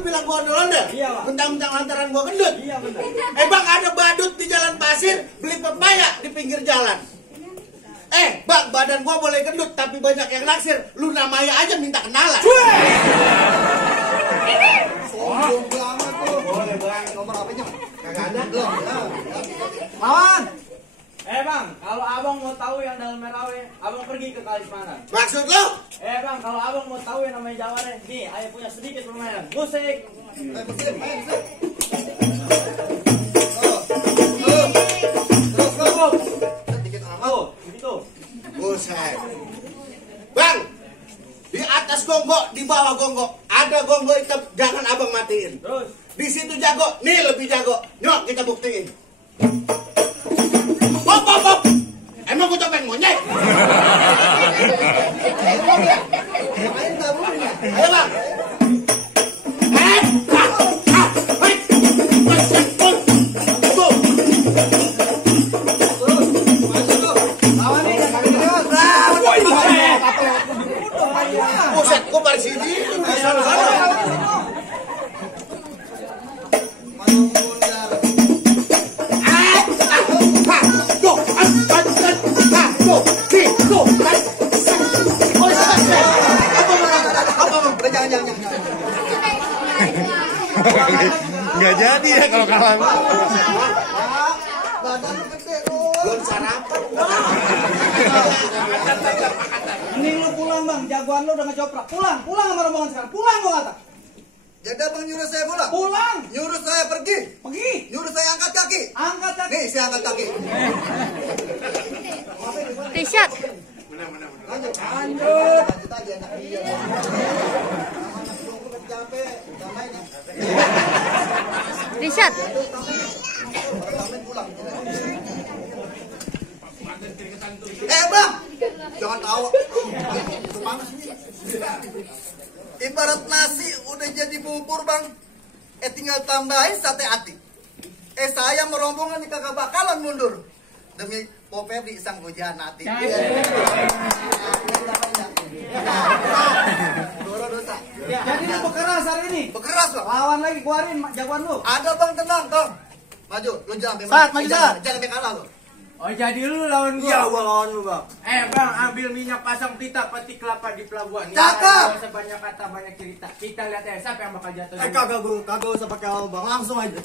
lu bilang gua ondel-ondel? Iya, Bang. Mentang-mentang lantaran gua gendut. Iya benar. Bang, ada badut di jalan pasir beli pepaya di pinggir jalan. Bang, badan gua boleh gendut tapi banyak yang naksir. Lu namanya aja minta kenalan. Sombong banget tuh. Boleh, Bang. Nomor HP-nya? Kagak ada. Belum. Lawan. Bang, kalau abang mau tahu yang dalam Merawe, abang pergi ke Kalismanan. Maksud lu? Bang, kalau abang mau tahu yang namanya Jawaran, nih, ayah punya sedikit permainan. Musik. Musik, main musik. Terus. Sedikit amat. Tuh, begitu. Buset. Bang, di atas gonggok, di bawah gonggok, ada gonggok hitam, jangan abang matiin. Terus. Di situ jago, nih lebih jago. Nyok, kita buktiin. Hop. Emang gua topeng monyet? Main tabunya. Ayo, Bang. Buset, gua pada sini. Nggak jadi ya kalau kalah. Badan lu gede tuh. Belum sarapan. Mending lu pulang bang, jagoan lu udah ngejoprak. Pulang sama rombongan sekarang. Pulang gua kata. Jadi abang nyuruh saya pulang? Pulang. Nyuruh saya pergi? Pergi. Nyuruh saya angkat kaki? Angkat kaki. Nih, saya angkat kaki. T-shirt. Lanjut aja anak dia. Capek, main ya. T-shirt. Main pulang. Bang, jangan tawa. Semangat. Ibarat nasi udah jadi bubur bang, tinggal tambahin sate ati. Saya merombongan nih kagak bakalan mundur demi Po Febri sang hujanati. Dosa. Jadi lu berkeras hari ini. Berkeras bang. Lawan lagi, keluarin jagoan lu. Ada bang, tenang bang. Maju, lu jangan Maju, jangan kalah lu. Oh jadi lu lawan gua? Iya, gua lawan lu bang. Bang, ambil minyak pasang pita, petik kelapa di pelabuhan. Cakep. Gak usah banyak kata, banyak cerita. Kita lihat ya siapa yang bakal jatuh. Kagak usah pakai bang, langsung aja.